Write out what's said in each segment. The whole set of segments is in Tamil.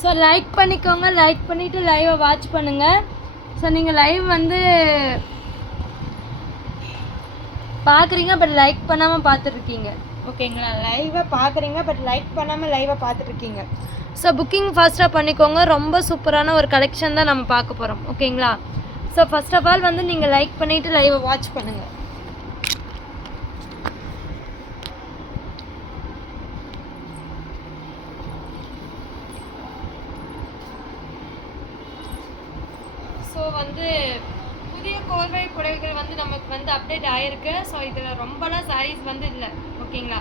ஸோ லைக் பண்ணிக்கோங்க, லைக் பண்ணிவிட்டு லைவை வாட்ச் பண்ணுங்கள். ஸோ நீங்கள் லைவ் வந்து பார்க்குறீங்க, பட் லைக் பண்ணாமல் பார்த்துட்ருக்கீங்க. ஓகேங்களா, லைவை பார்க்குறீங்க பட் லைக் பண்ணாமல் லைவை பார்த்துட்ருக்கீங்க. ஸோ புக்கிங் ஃபாஸ்ட்டாக பண்ணிக்கோங்க. ரொம்ப சூப்பரான ஒரு கலெக்ஷன் தான் நம்ம பார்க்க போகிறோம். ஓகேங்களா, ஸோ ஃபஸ்ட் ஆஃப் ஆல் வந்து நீங்கள் லைக் பண்ணிவிட்டு லைவை வாட்ச் பண்ணுங்கள். ஸோ வந்து புதிய கோர்வை புடவைகள் வந்து நமக்கு வந்து அப்டேட் ஆகிருக்கு. ஸோ இதில் ரொம்பலாம் சாரீஸ் வந்து இல்லை. ஓகேங்களா,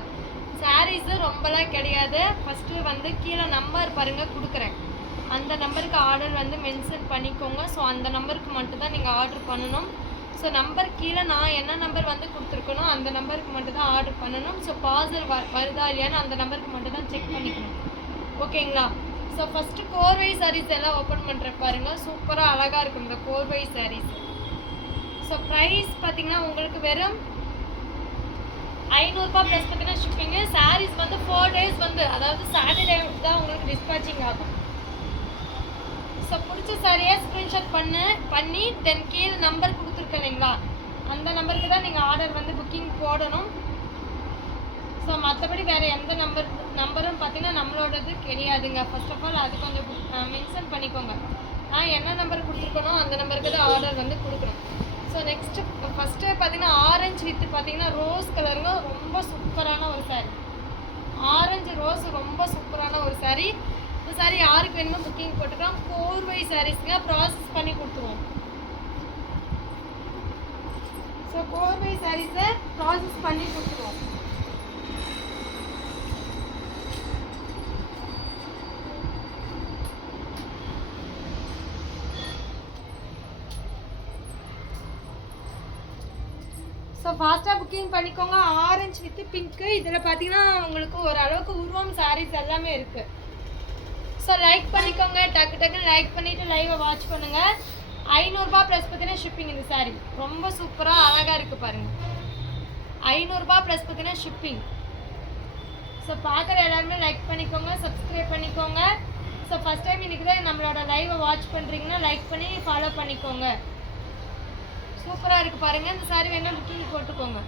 சாரீஸு ரொம்பலாம் கிடையாது. ஃபஸ்ட்டு வந்து கீழே நம்பர் பாருங்கள் கொடுக்குறேன், அந்த நம்பருக்கு ஆர்டர் வந்து மென்ஷன் பண்ணிக்கோங்க. ஸோ அந்த நம்பருக்கு மட்டும்தான் நீங்கள் ஆர்டர் பண்ணணும். ஸோ நம்பர் கீழே நான் என்ன நம்பர் வந்து கொடுத்துருக்கனோ அந்த நம்பருக்கு மட்டும்தான் ஆர்டர் பண்ணணும். ஸோ பார்சல் வருதா இல்லையான்னு அந்த நம்பருக்கு மட்டும்தான் செக் பண்ணிக்கணும். ஓகேங்களா, ஸோ ஃபஸ்ட்டு கோர்வை சாரீஸ் எல்லாம் ஓப்பன் பண்ணுற பாருங்கள். சூப்பராக அழகாக இருக்கும் இந்த கோர்வை சாரீஸ். ஸோ ப்ரைஸ் பார்த்திங்கன்னா உங்களுக்கு வெறும் 500 ப்ளஸ் பார்த்தீங்கன்னா ஷிப்பிங்கு. சாரீஸ் வந்து 4 டேஸ் வந்து, அதாவது சாட்டர்டே தான் உங்களுக்கு டிஸ்பேச்சிங் ஆகும். ஸோ பிடிச்ச சாரியை ஸ்க்ரீன்ஷாட் பண்ணி தென் கீழே நம்பர் கொடுத்துருக்கேன் இல்லைங்களா, அந்த நம்பருக்கு தான் நீங்கள் ஆர்டர் வந்து புக்கிங் போடணும். ஸோ மற்றபடி வேறு எந்த நம்பரும் பார்த்தீங்கன்னா நம்மளோடது கிடையாதுங்க. ஃபர்ஸ்ட் ஆஃப் ஆல் அது கொஞ்சம் மென்ஷன் பண்ணிக்கோங்க. நான் என்ன நம்பர் கொடுத்துருக்கனோ அந்த நம்பருக்கு தான் ஆர்டர் வந்து கொடுக்கணும். ஸோ நெக்ஸ்ட்டு ஃபஸ்ட்டு பார்த்தீங்கன்னா ஆரஞ்சு வித்து பார்த்தீங்கன்னா ரோஸ் கலருங்க, ரொம்ப சூப்பரான ஒரு சாரீ. ஆரஞ்சு ரோஸ் ரொம்ப சூப்பரான ஒரு சாரீ. இந்த சாரீ யாருக்கு வேணுமோ புக்கிங் போட்டுக்கலாம். கோர்வை சாரீஸ்ங்க, ப்ராசஸ் பண்ணி கொடுத்துருவோம். ஸோ கோர்வை சாரீஸை ப்ராசஸ் பண்ணி கொடுத்துருவோம். ஸோ ஃபாஸ்ட்டாக புக்கிங் பண்ணிக்கோங்க. ஆரஞ்சு வித்து பிங்க்கு, இதில் பார்த்தீங்கன்னா உங்களுக்கு ஓரளவுக்கு உருவம் சாரீஸ் எல்லாமே இருக்குது. ஸோ லைக் பண்ணிக்கோங்க, டக்குன்னு லைக் பண்ணிவிட்டு லைவை வாட்ச் பண்ணுங்கள். 500 ப்ளஸ் பார்த்தீங்கன்னா ஷிப்பிங். இந்த சாரீ ரொம்ப சூப்பராக அழகாக இருக்குது பாருங்கள். 500 ப்ளஸ் பார்த்தீங்கன்னா ஷிப்பிங். ஸோ பார்க்குற எல்லாருமே லைக் பண்ணிக்கோங்க, சப்ஸ்கிரைப் பண்ணிக்கோங்க. ஸோ ஃபஸ்ட் டைம் இன்றைக்கி தான் நம்மளோட லைவை வாட்ச் பண்ணுறீங்கன்னா லைக் பண்ணி ஃபாலோ பண்ணிக்கோங்க. சூப்பராக இருக்குது பாருங்கள். இந்த சாரீ வேணால் புக்கிங் போட்டுக்கோங்க.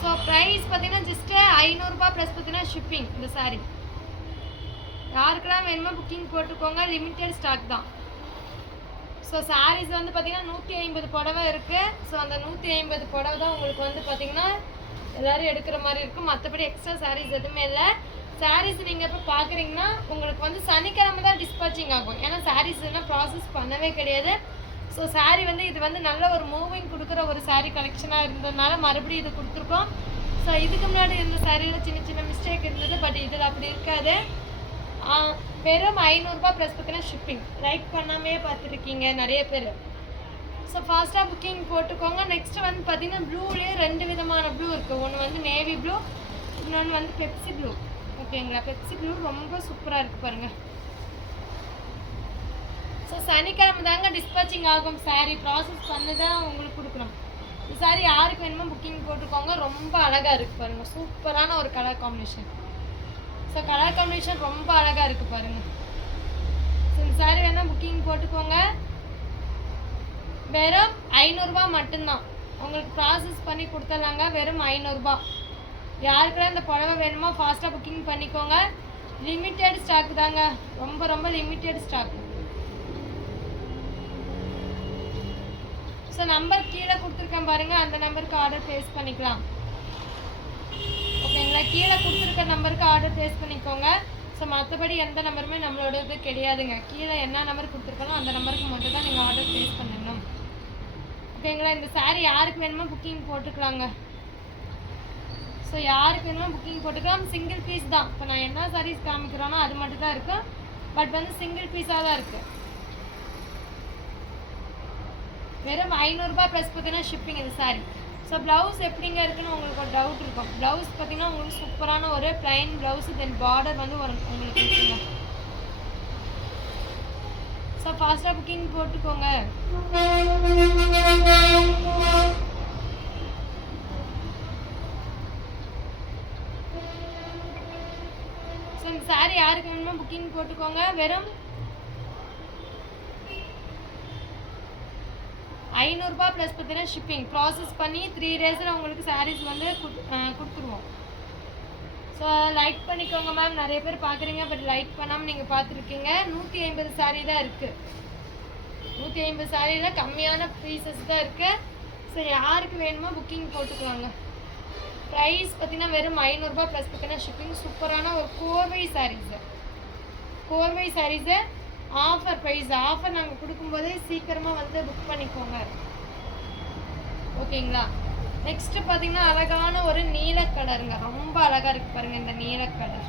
ஸோ ப்ரைஸ் பார்த்தீங்கன்னா ஜஸ்ட்டு 500 ப்ளஸ் பார்த்தீங்கன்னா ஷிப்பிங். இந்த சாரீ யாருக்கெல்லாம் வேணுமோ புக்கிங் போட்டுக்கோங்க. லிமிட்டட் ஸ்டாக் தான். ஸோ சாரீஸ் வந்து பார்த்தீங்கன்னா 150 புடவை இருக்குது. ஸோ அந்த 150 புடவை தான் உங்களுக்கு வந்து பார்த்தீங்கன்னா எல்லோரும் எடுக்கிற மாதிரி இருக்கும். மற்றபடி எக்ஸ்ட்ரா சாரீஸ் எதுவுமே இல்லை. சாரீஸ் நீங்கள் இப்போ பார்க்குறீங்கன்னா உங்களுக்கு வந்து சனிக்கிழமை தான் டிஸ்பேச்சிங் ஆகும். ஏன்னா சாரீஸ்னால் ப்ராசஸ் பண்ணவே கிடையாது. ஸோ சாரீ வந்து இது வந்து நல்ல ஒரு மூவிங் கொடுக்குற ஒரு சாரீ கலெக்ஷனாக இருந்ததுனால மறுபடியும் இது கொடுத்துருக்கோம். ஸோ இதுக்கு முன்னாடி இருந்த சாரியில் சின்ன சின்ன மிஸ்டேக் இருந்தது, பட் இதில் அப்படி இருக்காது. வெறும் 500 ப்ளஸ் பார்த்தீங்கன்னா ஷிப்பிங். லைக் பண்ணாமே பார்த்துருக்கீங்க நிறைய பேர். ஸோ ஃபாஸ்ட்டாக புக்கிங் போட்டுக்கோங்க. நெக்ஸ்ட்டு வந்து பார்த்தீங்கன்னா ப்ளூலேயே 2 விதமான ப்ளூ இருக்குது. ஒன்று வந்து நேவி ப்ளூ, இன்னொன்று வந்து பெப்சி ப்ளூ. ஓகேங்களா, பெப்சி ப்ளூ ரொம்ப சூப்பராக இருக்குது பாருங்கள். ஸோ சனிக்கிழமை தாங்க டிஸ்பேச்சிங் ஆகும். சாரீ ப்ராசஸ் பண்ணி தான் உங்களுக்கு கொடுக்குறோம். இந்த சாரீ யாருக்கு வேணுமோ புக்கிங் போட்டுக்கோங்க. ரொம்ப அழகாக இருக்குது பாருங்கள். சூப்பரான ஒரு colour combination. So colour combination ரொம்ப அழகாக இருக்குது பாருங்கள். ஸோ இந்த சாரீ வேணால் புக்கிங் போட்டுக்கோங்க. வெறும் 500 மட்டும்தான். உங்களுக்கு ப்ராசஸ் பண்ணி கொடுத்துடலாங்க. வெறும் 500. யாருக்கெல்லாம் இந்த புடவை வேணுமோ ஃபாஸ்ட்டாக புக்கிங் பண்ணிக்கோங்க. லிமிட்டட் ஸ்டாக் தாங்க, ரொம்ப ரொம்ப லிமிட்டட் ஸ்டாக். ஸோ நம்பர் கீழே கொடுத்துருக்கேன் பாருங்கள், அந்த நம்பருக்கு ஆர்டர் ப்ளேஸ் பண்ணிக்கலாம். ஓகேங்களா, கீழே கொடுத்துருக்க நம்பருக்கு ஆர்டர் ப்ளேஸ் பண்ணிக்கோங்க. ஸோ மற்றபடி எந்த நம்பருமே நம்மளோடது கிடையாதுங்க. கீழே என்ன நம்பர் கொடுத்துருக்கனோ அந்த நம்பருக்கு மட்டும் தான் நீங்கள் ஆர்டர் ப்ளேஸ் பண்ணணும். ஓகேங்களா, இந்த சாரீ யாருக்கு வேணுமோ புக்கிங் போட்டுக்கலாங்க. ஸோ யாருக்கு வேணுமோ புக்கிங் போட்டுக்கலாம். சிங்கிள் பீஸ் தான். இப்போ நான் என்ன சாரீஸ் காமிக்கிறோன்னா அது மட்டும் தான் இருக்குது, பட் வந்து சிங்கிள் பீஸாக தான் இருக்குது. வெறும் 500 ப்ளஸ் பார்த்தீங்கன்னா ஷிப்பிங் இந்த சாரீ. ஸோ ப்ளவுஸ் எப்படிங்க இருக்குன்னு உங்களுக்கு ஒரு டவுட் இருக்கும். ப்ளவுஸ் பார்த்தீங்கன்னா உங்களுக்கு சூப்பரான ஒரு ப்ளைன் ப்ளவுஸு, தென் பார்டர் வந்து ஒரு உங்களுக்கு இருக்குங்க. ஸோ ஃபாஸ்ட்டாக புக்கிங் போட்டுக்கோங்க. புக்கிங் போட்டுக்கோங்க. வெறும் 500 ரூபாய் ப்ளஸ் பார்த்தீங்கன்னா ஷிப்பிங். ப்ராசஸ் பண்ணி 3 டேஸில் உங்களுக்கு சாரீஸ் வந்து கொடுத்துருவோம். ஸோ லைக் பண்ணிக்கோங்க மேம். நிறைய பேர் பார்க்குறீங்க, பட் லைக் பண்ணாமல் நீங்கள் பார்த்துருக்கீங்க. 150 சாரீ தான் இருக்குது. 150 சாரியில் கம்மியான பீசஸ் தான் இருக்குது. ஸோ யாருக்கு வேணுமோ புக்கிங் போட்டுக்கலாங்க. ப்ரைஸ் பார்த்தீங்கன்னா வெறும் 500 ரூபாய் ப்ளஸ் பார்த்தீங்கன்னா ஷிப்பிங். சூப்பரான ஒரு கோர்வை சாரீஸு ஆஃபர் ப்ரைஸ். ஆஃபர் நாங்கள் கொடுக்கும்போதே சீக்கிரமாக வந்து புக் பண்ணிக்கோங்க, ஓகேங்களா? நெக்ஸ்ட்டு பார்த்தீங்கன்னா அழகான ஒரு நீல கலருங்க. ரொம்ப அழகாக இருக்குது பாருங்கள் இந்த நீல கலர்.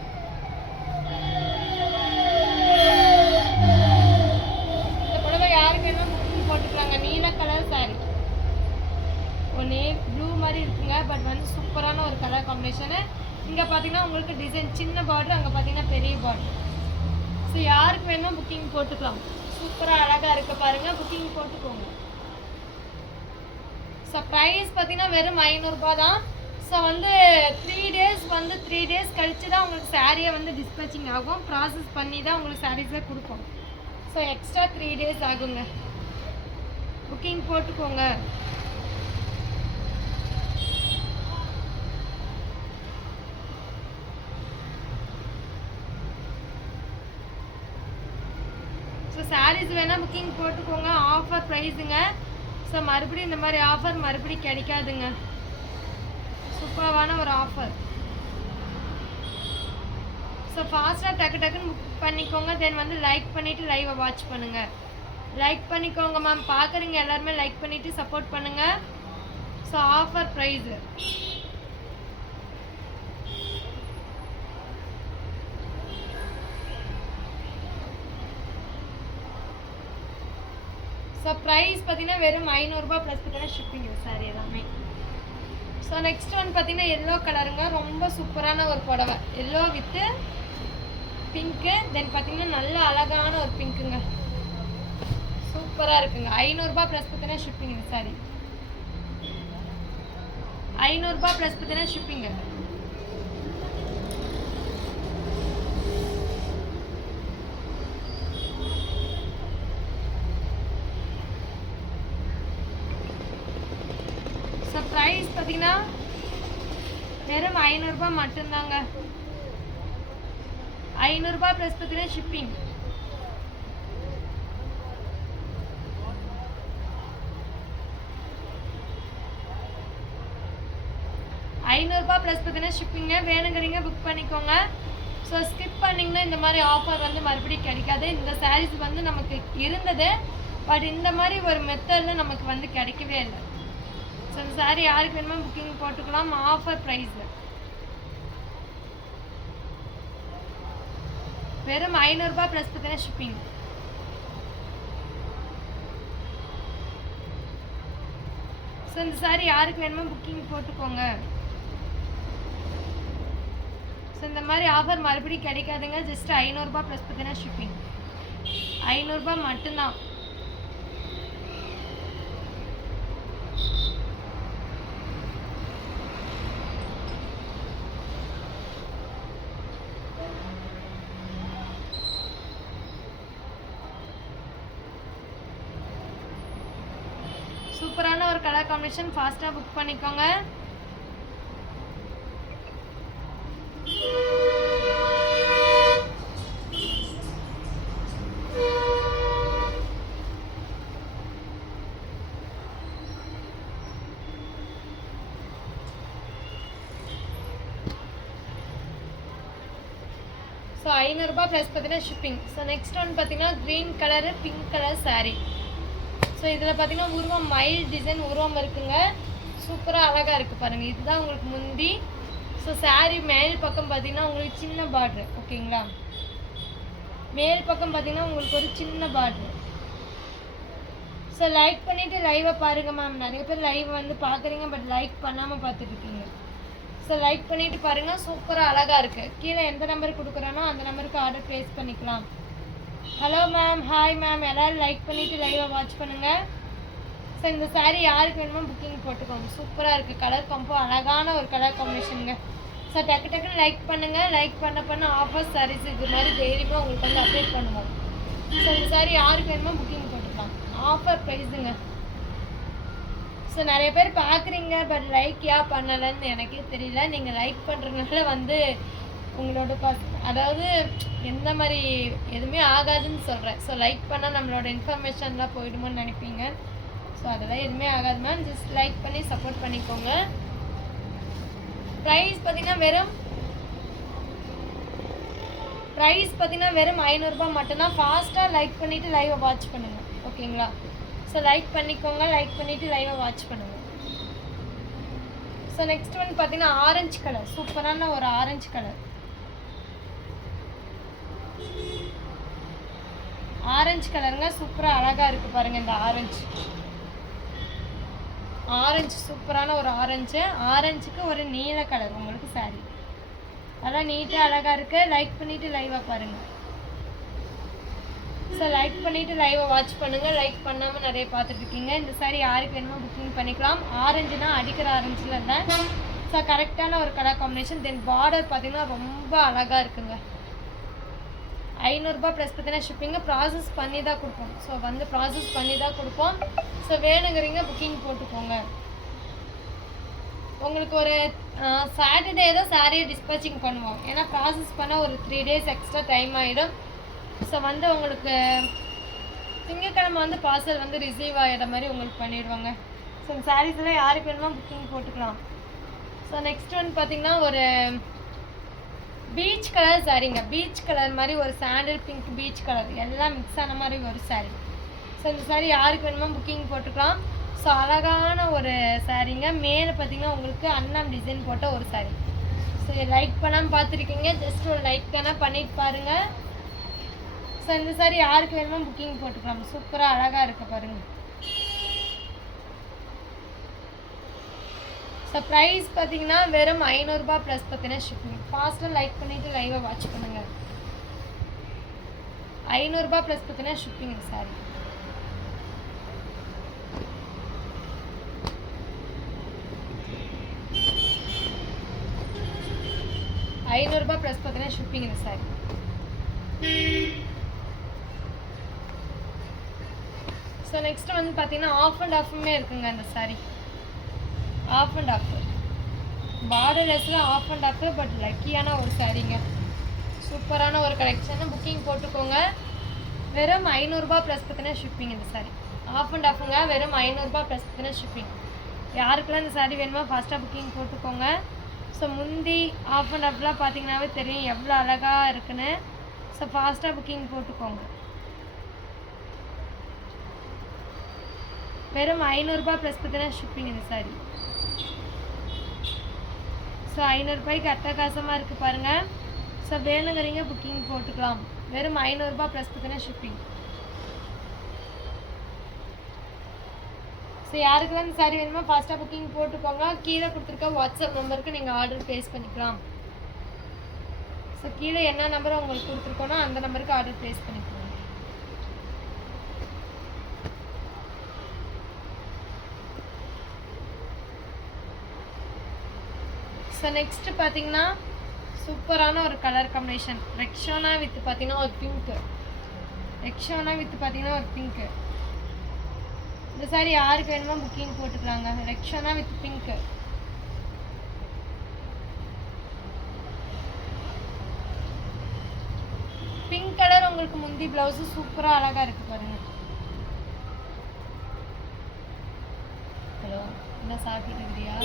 இந்த புடவை யாருக்கு வேணும் புக்கிங் போட்டுக்கலாங்க. நீல கலர் சாரி, ஒரு ப்ளூ மாதிரி இருக்குங்க, பட் வந்து சூப்பரான ஒரு கலர் காம்பினேஷனு. இங்கே பார்த்தீங்கன்னா உங்களுக்கு டிசைன் சின்ன பார்டர், அங்கே பார்த்தீங்கன்னா பெரிய பார்டர். ஸோ யாருக்கு வேணுமோ புக்கிங் போட்டுக்கலாம். சூப்பராக அழகாக இருக்க பாருங்கள், புக்கிங் போட்டுக்கோங்க. ஸோ ப்ரைஸ் பார்த்தீங்கன்னா வெறும் 500 ரூபா தான். ஸோ வந்து 3 டேஸ் கழித்து தான் உங்களுக்கு சாரியை வந்து டிஸ்பேச்சிங் ஆகும். ப்ராசஸ் பண்ணி தான் உங்களுக்கு சாரீஸே கொடுப்போம். ஸோ எக்ஸ்ட்ரா 3 டேஸ் ஆகுங்க. புக்கிங் போட்டுக்கோங்க. ஸோ சாரீஸ் வேணால் புக்கிங் போட்டுக்கோங்க. ஆஃபர் ப்ரைஸுங்க. ஸோ மறுபடியும் இந்த மாதிரி ஆஃபர் மறுபடியும் கிடைக்காதுங்க. சூப்பரான ஒரு ஆஃபர். ஸோ ஃபாஸ்ட்டாக டக்குன்னு புக் பண்ணிக்கோங்க. தென் வந்து லைக் பண்ணிவிட்டு லைவை வாட்ச் பண்ணுங்கள். லைக் பண்ணிக்கோங்க மேம். பார்க்குறீங்க எல்லாருமே லைக் பண்ணிவிட்டு சப்போர்ட் பண்ணுங்கள். So offer price. So price பார்த்தீங்கன்னா வெறும் 500 ரூபாய் ப்ளஸ் பார்த்தீங்கன்னா ஷிப்பிங் சாரி எல்லாமே. ஸோ நெக்ஸ்ட் ஒன் பார்த்தீங்கன்னா எல்லோ கலருங்க. ரொம்ப சூப்பரான ஒரு புடவை. Yellow with pink. தென் பார்த்தீங்கன்னா நல்ல அழகான ஒரு பிங்க்குங்க. சூப்பராக இருக்குங்க. 500 ரூபாய் ப்ளஸ் பார்த்தீங்கன்னா ஷிப்பிங் சாரி. 500 ரூபாய் ப்ளஸ் பார்த்தீங்கன்னா ஷிப்பிங்க. ஸோ ப்ரைஸ் பார்த்தீங்கன்னா வெறும் 500 ரூபாய் மட்டும்தாங்க. 500 ரூபாய் ப்ளஸ் பார்த்தீங்கன்னா ஷிப்பிங். ரூபாய் ப்ளஸ் பார்த்தீங்கன்னா ஷிப்பிங்க. வேணுங்கிறீங்க புக் பண்ணிக்கோங்க. ஸோ ஸ்கிப் பண்ணிங்கன்னா இந்த மாதிரி ஆஃபர் வந்து மறுபடியும் கிடைக்காது. இந்த சாரீஸ் வந்து நமக்கு இருந்தது, பட் இந்த மாதிரி ஒரு மெத்தடில் நமக்கு வந்து கிடைக்கவே இல்லை. ஸோ இந்த சாரீ யாருக்கு வேணுமோ புக்கிங் போட்டுக்கலாம். ஆஃபர் ப்ரைஸு வெறும் 500 ரூபாய் ப்ளஸ் பார்த்தீங்கன்னா ஷிப்பிங். ஸோ இந்த சாரீ யாருக்கு வேணுமோ புக்கிங் போட்டுக்கோங்க. ஸோ இந்த மாதிரி ஆஃபர் மறுபடியும் கிடைக்காதுங்க. ஜஸ்ட் 500 ரூபாய் ப்ளஸ் பார்த்தீங்கன்னா ஷிப்பிங். 500 ரூபாய் மட்டும்தான். சூப்பரான ஒரு கலர் காம்பினேஷன். ஃபாஸ்ட்டாக புக் பண்ணிக்கோங்க. ஸோ 500 ரூபாய் ப்ளஸ் பார்த்தீங்கன்னா ஷிப்பிங். ஸோ நெக்ஸ்ட் ஒன் பார்த்தீங்கன்னா green colour pink colour saree. So இதில் பார்த்தீங்கன்னா உருவம் மைல் டிசைன் உருவம் இருக்குங்க. சூப்பராக அழகாக இருக்குது பாருங்கள். இதுதான் உங்களுக்கு முந்தி. ஸோ சாரீ மேல் பக்கம் பார்த்தீங்கன்னா உங்களுக்கு சின்ன பார்ட்ரு, ஓகேங்களா? மேல் பக்கம் பார்த்தீங்கன்னா உங்களுக்கு ஒரு சின்ன பார்ட்ரு. ஸோ லைக் பண்ணிவிட்டு லைவை பாருங்கள் மேம். நிறைய பேர் லைவ் வந்து பார்க்குறீங்க, பட் லைக் பண்ணாமல் பார்த்துட்ருக்கீங்க. ஸோ லைக் பண்ணிவிட்டு பாருங்கள். சூப்பராக அழகாக இருக்குது. கீழே எந்த நம்பர் கொடுக்குறேனோ அந்த நம்பருக்கு ஆர்டர் ப்ளேஸ் பண்ணிக்கலாம். Hello ma'am, hi ma'am. எல்லோரும் லைக் பண்ணிவிட்டு லைவை வாட்ச் பண்ணுங்கள். ஸோ இந்த சாரீ யாருக்கு வேணுமோ புக்கிங் போட்டுக்கோங்க. சூப்பராக இருக்குது. கலர் காம்போ அழகான ஒரு கலர் காம்பினேஷனுங்க. ஸோ டக்குன்னு லைக் பண்ணுங்கள். லைக் பண்ண ஆஃபர் சாரீஸ் இது மாதிரி தைரியமாக உங்களுக்கு வந்து அப்டேட் பண்ணுவோம். ஸோ இந்த சாரீ யாருக்கு வேணுமோ புக்கிங் போட்டுக்கலாம். ஆஃபர் ப்ரைஸுங்க. ஸோ நிறைய பேர் பார்க்குறீங்க, பட் லைக் பண்ணலைன்னு எனக்கே தெரியல. நீங்கள் லைக் பண்ணுறதுனால வந்து உங்களோட அதாவது எந்த மாதிரி எதுவுமே ஆகாதுன்னு சொல்கிறேன். ஸோ லைக் பண்ணால் நம்மளோட இன்ஃபர்மேஷன்லாம் போயிடுமோன்னு நினைப்பீங்க. ஸோ அதெல்லாம் எதுவுமே ஆகாது மேம். ஜஸ்ட் லைக் பண்ணி சப்போர்ட் பண்ணிக்கோங்க. ப்ரைஸ் பார்த்தீங்கன்னா வெறும் 500 ரூபாய் மட்டும்தான். ஃபாஸ்ட்டாக லைக் பண்ணிவிட்டு லைவை வாட்ச் பண்ணுங்கள், ஓகேங்களா? ஸோ லைக் பண்ணிக்கோங்க. லைக் பண்ணிவிட்டு லைவை வாட்ச் பண்ணுங்கள். ஸோ நெக்ஸ்ட் ஒன் பார்த்தீங்கன்னா ஆரஞ்சு கலர். சூப்பரான ஒரு ஆரஞ்சு கலர். ஆரஞ்சு கலருங்க. சூப்பராக அழகாக இருக்குது பாருங்கள். இந்த ஆரஞ்சு சூப்பரான ஒரு ஆரஞ்சுக்கு ஒரு நீல கலர் உங்களுக்கு சாரி. அதான் நீட்டாக அழகாக இருக்குது. லைக் பண்ணிவிட்டு லைவாக பாருங்கள். ஸோ லைக் பண்ணிவிட்டு லைவை வாட்ச் பண்ணுங்கள். லைக் பண்ணாமல் நிறைய பார்த்துட்ருக்கீங்க. இந்த சாரி யாருக்கு வேணுமோ புக்கிங் பண்ணிக்கலாம். ஆரஞ்சுனா அடிக்கிற ஆரஞ்சில் இல்லை. ஸோ கரெக்டான ஒரு கலர் காம்பினேஷன். தென் பார்டர் பார்த்திங்கன்னா ரொம்ப அழகாக இருக்குங்க. 500 ரூபாய் ப்ளஸ் பார்த்தீங்கன்னா ஷிப்பிங்கு. ப்ராசஸ் பண்ணி தான் கொடுப்போம். ஸோ வந்து ப்ராசஸ் பண்ணி தான் கொடுப்போம். ஸோ வேணுங்கிறீங்க புக்கிங் போட்டுக்கோங்க. உங்களுக்கு ஒரு சாட்டர்டே தான் சாரியை டிஸ்பேச்சிங் பண்ணுவோம். ஏன்னா ப்ராசஸ் பண்ண ஒரு 3 days எக்ஸ்ட்ரா டைம் ஆகிடும். ஸோ வந்து உங்களுக்கு திங்கக்கிழமை வந்து பார்சல் வந்து ரிசீவ் ஆகிட மாதிரி உங்களுக்கு பண்ணிடுவாங்க. ஸோ இந்த சாரீஸ்லாம் யாருக்கு வேணுமோ புக்கிங் போட்டுக்கலாம். ஸோ நெக்ஸ்ட் ஒன் பார்த்திங்கன்னா ஒரு பீச் கலர் சாரீங்க. பீச் கலர் மாதிரி ஒரு சாண்டில் பிங்க் பீச் கலர் எல்லாம் மிக்ஸ் ஆன மாதிரி ஒரு சாரீ. ஸோ இந்த சாரீ யாருக்கு வேணுமோ புக்கிங் போட்டுக்கலாம். ஸோ அழகான ஒரு சாரீங்க. மேலே பார்த்தீங்கன்னா உங்களுக்கு அன்னம் டிசைன் போட்ட ஒரு சாரீ. ஸோ லைக் பண்ணாமல் பார்த்துருக்கீங்க. ஜஸ்ட் ஒரு லைக் தானே பண்ணிட்டு பாருங்கள். ஸோ இந்த சாரீ யாருக்கு வேணுமோ புக்கிங் போட்டுக்கலாம். சூப்பராக அழகாக இருக்க பாருங்கள். ஸோ ப்ரைஸ் பார்த்தீங்கன்னா வெறும் 500 ரூபாய் ப்ளஸ் பார்த்தீங்கன்னா ஷிப்பிங். ஃபாஸ்ட்டாக லைக் பண்ணிவிட்டு லைவை வாட்ச் பண்ணுங்கள். 500 ரூபாய் ப்ளஸ் பார்த்தீங்கன்னா ஷிப்பிங் சாரி. ₹500 ப்ளஸ் பார்த்தீங்கன்னா ஷிப்பிங் இந்த சாரி. ஸோ நெக்ஸ்ட் வந்து பார்த்தீங்கன்னா ஆஃப் அண்ட் ஆஃபுமே இருக்குங்க இந்த சாரி. ஆஃப் அண்ட் ஆஃப் பார்டர்லெஸில் ஆஃப் அண்ட் ஆஃப், பட் லக்கியான ஒரு சாரீங்க. சூப்பரான ஒரு கலெக்ஷன். புக்கிங் போட்டுக்கோங்க. வெறும் 500 ரூபாய் ப்ளஸ் பார்த்தீங்கன்னா ஷிப்பிங் இந்த சாரி. Off and ஆஃபுங்க. வெறும் 500 ரூபாய் ப்ளஸ் பார்த்தீங்கன்னா ஷிப்பிங். யாருக்கெல்லாம் இந்த சாரி வேணுமோ ஃபாஸ்ட்டாக புக்கிங் போட்டுக்கோங்க. ஸோ முந்தி ஆஃப் அண்ட் ஆஃப்லாம் பார்த்தீங்கன்னாவே தெரியும் எவ்வளோ அழகாக இருக்குன்னு. ஸோ ஃபாஸ்ட்டாக புக்கிங் போட்டுக்கோங்க. வெறும் 500 ரூபாய் ப்ளஸ் பார்த்தீங்கன்னா ஷிப்பிங் இந்த சாரி. ஸோ 500 ரூபாய்க்கு அட்டகாசமாக இருக்குது பாருங்கள். ஸோ வேணுங்கிறீங்க புக்கிங் போட்டுக்கலாம். வெறும் 500 ரூபாய் ப்ளஸ் பார்த்தீங்கன்னா ஷிப்பிங். ஸோ யாருக்கெல்லாம் இந்த சாரி வேணுமோ ஃபாஸ்ட்டாக புக்கிங் போட்டுக்கோங்க. கீழே கொடுத்துருக்க வாட்ஸ்அப் நம்பருக்கு நீங்கள் ஆர்டர் ப்ளேஸ் பண்ணிக்கலாம். ஸோ கீழே என்ன நம்பரை உங்களுக்கு கொடுத்துருக்கோன்னா அந்த நம்பருக்கு ஆர்டர் ப்ளேஸ் பண்ணிக்கலாம். ஸோ நெக்ஸ்ட்டு பார்த்தீங்கன்னா சூப்பரான ஒரு கலர் காம்பினேஷன். ரெக்ஷோனா வித் பார்த்தீங்கன்னா ஒரு பிங்க்கு. இந்த சாரி யாருக்கு வேணுமோ புக்கிங் போட்டுக்கலாங்க. ரெக்ஷோனா வித் பிங்க்கு. பிங்க் கலர் உங்களுக்கு முந்தி ப்ளவுஸு சூப்பராக அழகாக இருக்குது பாருங்கள். ஹலோ, என்ன சாப்பிட்டு இருக்கிறியா?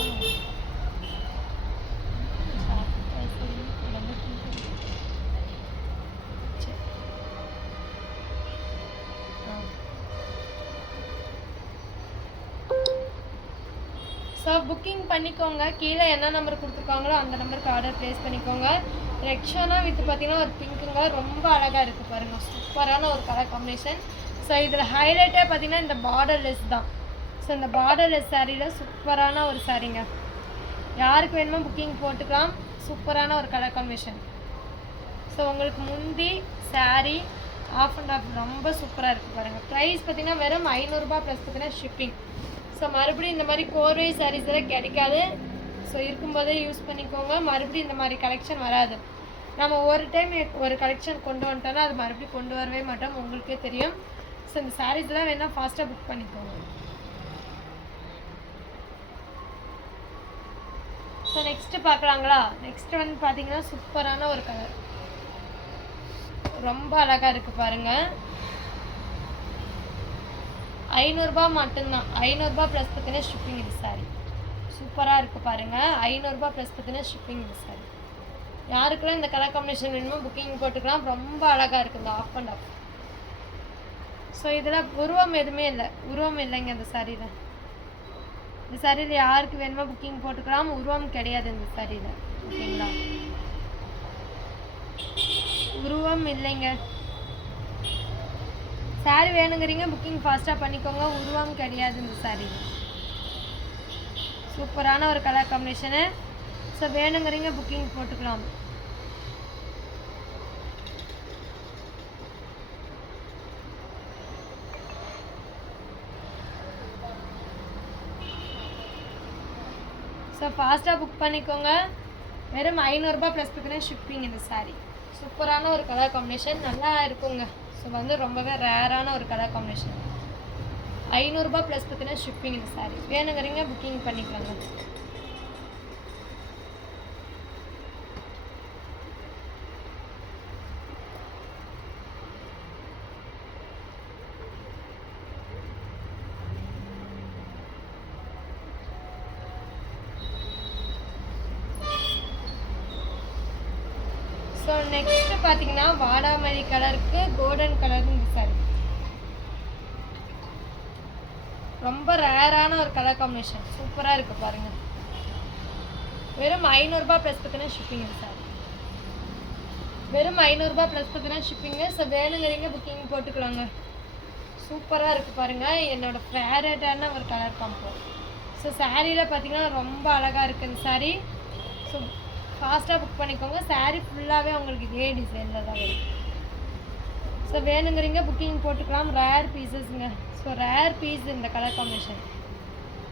ஸோ புக்கிங் பண்ணிக்கோங்க. கீழே என்ன நம்பர் கொடுத்துருக்காங்களோ அந்த நம்பருக்கு ஆர்டர் ப்ளேஸ் பண்ணிக்கோங்க. ரெக்ஷோனா வித் பார்த்தீங்கன்னா ஒரு பிங்க்குங்க. ரொம்ப அழகாக இருக்குது பாருங்கள். சூப்பரான ஒரு கலர் காம்பினேஷன். ஸோ இதில் ஹைலைட்டே பார்த்தீங்கன்னா இந்த பார்டர்லெஸ் தான். ஸோ இந்த பார்டர்லெஸ் சாரியில் சூப்பரான ஒரு சாரீங்க. யாருக்கு வேணுமோ புக்கிங் போட்டுக்கலாம். சூப்பரான ஒரு கலர் காம்பினேஷன். ஸோ உங்களுக்கு முந்தி சாரீ ஆஃப் அண்ட் ஆஃப் ரொம்ப சூப்பராக இருக்குது பாருங்கள். ப்ரைஸ் பார்த்தீங்கன்னா வெறும் 500 ரூபாய் ப்ளஸ் பார்த்தீங்கன்னா ஷிப்பிங். ஸோ மறுபடியும் இந்த மாதிரி கோர்வை சாரீஸ் எல்லாம் கிடைக்காது. ஸோ இருக்கும்போதே யூஸ் பண்ணிக்கோங்க. மறுபடியும் இந்த மாதிரி கலெக்ஷன் வராது. நம்ம ஒரு டைம் ஒரு கலெக்ஷன் கொண்டு வந்துட்டோன்னா அது மறுபடியும் கொண்டு வரவே மாட்டோம், உங்களுக்கே தெரியும். ஸோ இந்த சாரீஸ்லாம் வேணால் ஃபாஸ்ட்டாக புக் பண்ணிக்கோங்க. So next பார்க்கலாங்களா? நெக்ஸ்ட்டு வந்து பார்த்தீங்கன்னா சூப்பரான ஒரு கலர், ரொம்ப அழகாக இருக்குது பாருங்கள். 500 மட்டும்தான். 500 ப்ளஸ் பார்த்தீங்கன்னா ஷிப்பிங் இது சாரி. சூப்பராக இருக்குது பாருங்கள். 500 ப்ளஸ் பார்த்தீங்கன்னா ஷிப்பிங் இது சாரி. யாருக்கெல்லாம் இந்த கலர் காம்பினேஷன் வேணுமோ புக்கிங் போட்டுக்கலாம். ரொம்ப அழகாக இருக்குது இந்த ஆஃப் அண்ட் ஆஃப். ஸோ இதில் உருவம் எதுவுமே இல்லை, உருவம் இல்லைங்க இந்த சாரியில். இந்த சாரியில் யாருக்கு வேணுமோ புக்கிங் போட்டுக்கலாம். உருவம் கிடையாது இந்த சாரியில், ஓகேங்களா? உருவம் இல்லைங்க. சாரி வேணுங்கிறீங்க புக்கிங் ஃபாஸ்ட்டாக பண்ணிக்கோங்க. உருவம் கிடையாது இந்த சாரியில். சூப்பரான ஒரு கலர் காம்பினேஷனு. ஸோ வேணுங்கிறீங்க புக்கிங் போட்டுக்கலாம். ஸோ ஃபாஸ்ட்டாக புக் பண்ணிக்கோங்க. வெறும் 500 ப்ளஸ் பார்த்தீங்கன்னா ஷிப்பிங் இந்த சாரீ. சூப்பரான ஒரு கலர் காம்பினேஷன், நல்லா இருக்குங்க. ஸோ வந்து ரொம்பவே ரேரான ஒரு கலர் காம்பினேஷன். 500 ப்ளஸ் பார்த்தீங்கன்னா ஷிப்பிங் இந்த சாரீ. வேணுங்கிறீங்க புக்கிங் பண்ணிக்கலாங்க. ஸோ நெக்ஸ்ட்டு பார்த்தீங்கன்னா வாடாமல்லி கலருக்கு கோல்டன் கலர் இந்த சாரி. ரொம்ப ரேரான ஒரு கலர் காம்பினேஷன், சூப்பராக இருக்குது பாருங்கள். வெறும் 500 ப்ளஸ் பார்த்தீங்கன்னா ஷிப்பிங் இந்த சாரி. வெறும் 500 ப்ளஸ் பார்த்தீங்கன்னா ஷிப்பிங்கு. ஸோ வேணுங்கிறீங்க புக்கிங் போட்டுக்கலாங்க. சூப்பராக இருக்குது பாருங்கள். என்னோடய ஃபேவரட்டான ஒரு கலர் காம்போ. ஸோ சாரியில் பார்த்தீங்கன்னா ரொம்ப அழகாக இருக்குது இந்த சாரீ. ஸோ ஃபாஸ்ட்டாக புக் பண்ணிக்கோங்க. சாரீ ஃபுல்லாகவே உங்களுக்கு இதே டிசைனில் தான் வரும். ஸோ வேணுங்கிறீங்க புக்கிங் போட்டுக்கலாம். ரேர் பீசஸ்ங்க. ஸோ ரேர் பீஸ் இந்த கலர் காம்பினேஷன்.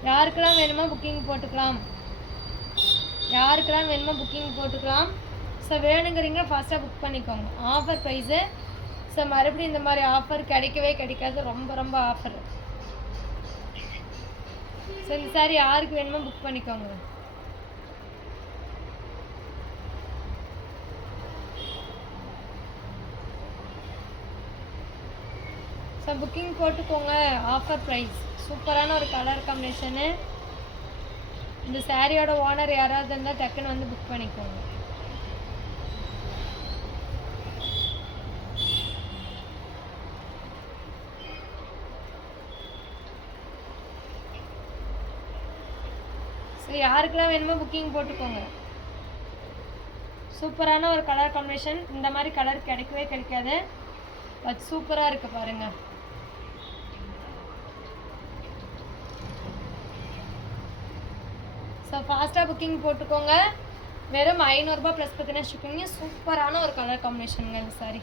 யாருக்கெல்லாம் வேணுமோ புக்கிங் போட்டுக்கலாம். யாருக்கெல்லாம் வேணுமோ புக்கிங் போட்டுக்கலாம். ஸோ வேணுங்கிறீங்க ஃபாஸ்ட்டாக புக் பண்ணிக்கோங்க. Offer price. ஸோ மறுபடியும் இந்த மாதிரி ஆஃபர் கிடைக்கவே கிடைக்காது, ரொம்ப ரொம்ப ஆஃபர். ஸோ இந்த சாரி யாருக்கு வேணுமோ புக் பண்ணிக்கோங்க. ஸோ புக்கிங் போட்டுக்கோங்க. Offer price. சூப்பரான ஒரு கலர் காம்பினேஷனு. இந்த சாரியோட ஓனர் யாராவது இருந்தால் டக்குன்னு வந்து புக் பண்ணிக்கோங்க. ஸோ யாருக்கெல்லாம் வேணுமோ புக்கிங் போட்டுக்கோங்க. சூப்பரான ஒரு கலர் காம்பினேஷன். இந்த மாதிரி கலர் கிடைக்கவே கிடைக்காது, பட் சூப்பராக இருக்குது பாருங்கள். ஸோ ஃபாஸ்ட்டாக புக்கிங் போட்டுக்கோங்க. வெறும் 500 ப்ளஸ் பார்த்தீங்கன்னா ஷிப்பிங்க. சூப்பரான ஒரு கலர் காம்பினேஷனுங்க இந்த சாரி.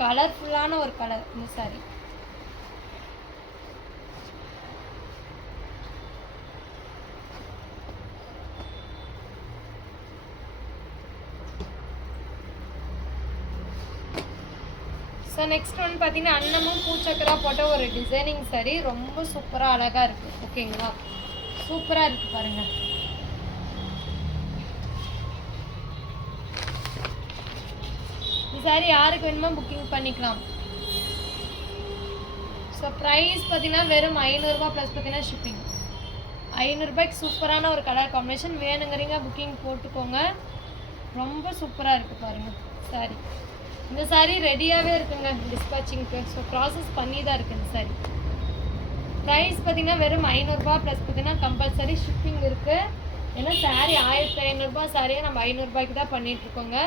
கலர்ஃபுல்லான ஒரு கலர் இந்த சாரி. ஸோ நெக்ஸ்ட் ஒன்று பார்த்தீங்கன்னா அன்னமும் பூச்சக்கரா போட்ட ஒரு டிசைனிங் சாரி. ரொம்ப சூப்பராக அழகாக இருக்குது, ஓகேங்களா? சூப்பராக இருக்குது பாருங்கள். இந்த சாரி யாருக்கு வேணுமோ புக்கிங் பண்ணிக்கலாம். ஸோ ப்ரைஸ் பார்த்தீங்கன்னா வெறும் 500 ப்ளஸ் பார்த்தீங்கன்னா ஷிப்பிங். 500 சூப்பரான ஒரு கலர் காம்பினேஷன். வேணுங்கிறீங்க புக்கிங் போட்டுக்கோங்க. ரொம்ப சூப்பராக இருக்குது பாருங்கள் சாரி. இந்த சாரி ரெடியாகவே இருக்குங்க டிஸ்பேச்சிங்க்கு. ஸோ ப்ராசஸ் பண்ணி தான் இருக்குது இந்த சாரி. ப்ரைஸ் பார்த்தீங்கன்னா வெறும் 500 ப்ளஸ் பார்த்தீங்கன்னா கம்பல்சரி ஷிப்பிங் இருக்குது. ஏன்னா சாரி 1500 சாரியை நம்ம 500 தான் பண்ணிகிட்ருக்கோங்க.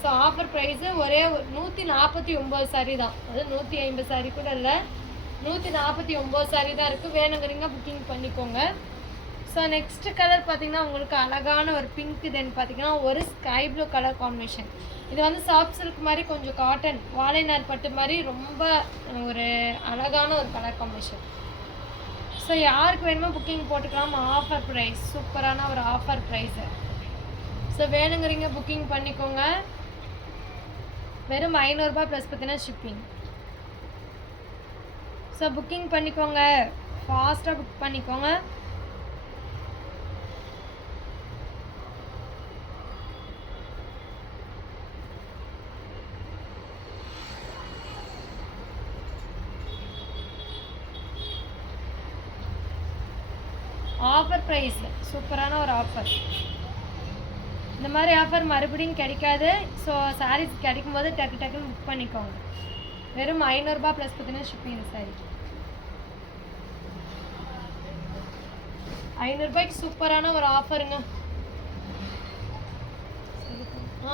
ஸோ ஆஃபர் ப்ரைஸு ஒரே 149 சாரி தான். அது 150 சாரி கூட இல்லை, 149 சாரி தான் இருக்குது. வேணுங்கிறீங்க புக்கிங் பண்ணிக்கோங்க. ஸோ நெக்ஸ்ட் கலர் பார்த்தீங்கன்னா உங்களுக்கு அழகான ஒரு பிங்க். தென் பார்த்தீங்கன்னா ஒரு ஸ்கை ப்ளூ கலர் காம்பினேஷன். இது வந்து சாஃப்ட் சில்க் மாதிரி கொஞ்சம் காட்டன் வாழைநார் பட்டு மாதிரி ரொம்ப ஒரு அழகான ஒரு கலர் காம்பினேஷன். ஸோ யாருக்கு வேணுமோ புக்கிங் போட்டுக்கலாம். ஆஃபர் ப்ரைஸ், சூப்பரான ஒரு ஆஃபர் ப்ரைஸு. ஸோ வேணுங்கிறீங்க புக்கிங் பண்ணிக்கோங்க. வெறும் 500 ரூபாய் ப்ளஸ் பார்த்தீங்கன்னா ஷிப்பிங். ஸோ புக்கிங் பண்ணிக்கோங்க, ஃபாஸ்ட்டாக புக் பண்ணிக்கோங்க. ஆஃபர் ப்ரைஸ், சூப்பரான ஒரு ஆஃபர். இந்த மாதிரி ஆஃபர் மறுபடியும் கிடைக்காது. ஸோ சாரீஸ் கிடைக்கும் போது டக்கு டக்குன்னு புக் பண்ணிக்கோங்க. வெறும் 500 ரூபாய் ப்ளஸ் பார்த்தீங்கன்னா ஷிப்பிங். சாரி 500 ரூபாய்க்கு சூப்பரான ஒரு ஆஃபருங்க.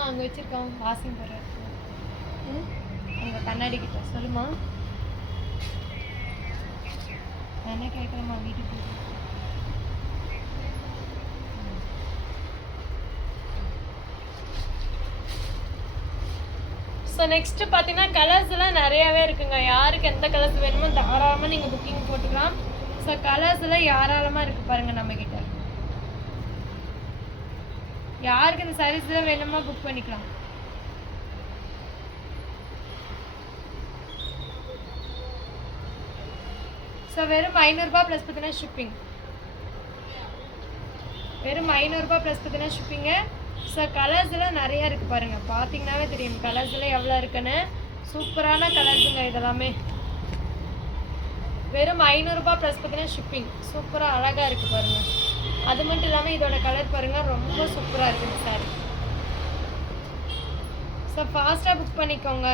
அங்கே வச்சுருக்கோம் வாஷிங் போடுறேன் உங்கள் கண்ணாடி கிட்ட. சொல்லுமா, என்ன கேட்குறேம்மா வீட்டுக்கு. ஸோ நெக்ஸ்ட்டு பார்த்தீங்கன்னா கலர்ஸ் எல்லாம் நிறையாவே இருக்குங்க. யாருக்கு எந்த கலர்ஸ் வேணுமோ தாராளமாக நீங்கள் புக்கிங் போட்டுக்கலாம். ஸோ கலர்ஸ் எல்லாம் யாராலமாக இருக்குது பாருங்கள் நம்மக்கிட்ட. யாருக்கு இந்த சாரீஸ்லாம் வேணுமோ புக் பண்ணிக்கலாம். ஸோ வெறும் 500 ரூபாய் ப்ளஸ் பார்த்தீங்கன்னா ஷிப்பிங். வெறும் 500 ரூபாய் ப்ளஸ் பார்த்தீங்கன்னா ஷிப்பிங்கு. ஸோ கலர்ஸ் எல்லாம் நிறையா இருக்குது பாருங்கள். பார்த்தீங்கன்னாவே தெரியும் கலர்ஸ் எல்லாம் எவ்வளோ இருக்குன்னு. சூப்பரான கலர்ஸுங்க இதெல்லாமே. வெறும் 500 ரூபாய் ப்ளஸ் பார்த்தீங்கன்னா ஷிப்பிங். சூப்பராக அழகாக இருக்குது பாருங்கள். அது மட்டும் இல்லாமல் இதோட கலர் பாருங்கள், ரொம்ப சூப்பராக இருக்குது சாரி. ஸோ ஃபாஸ்ட்டாக புக் பண்ணிக்கோங்க.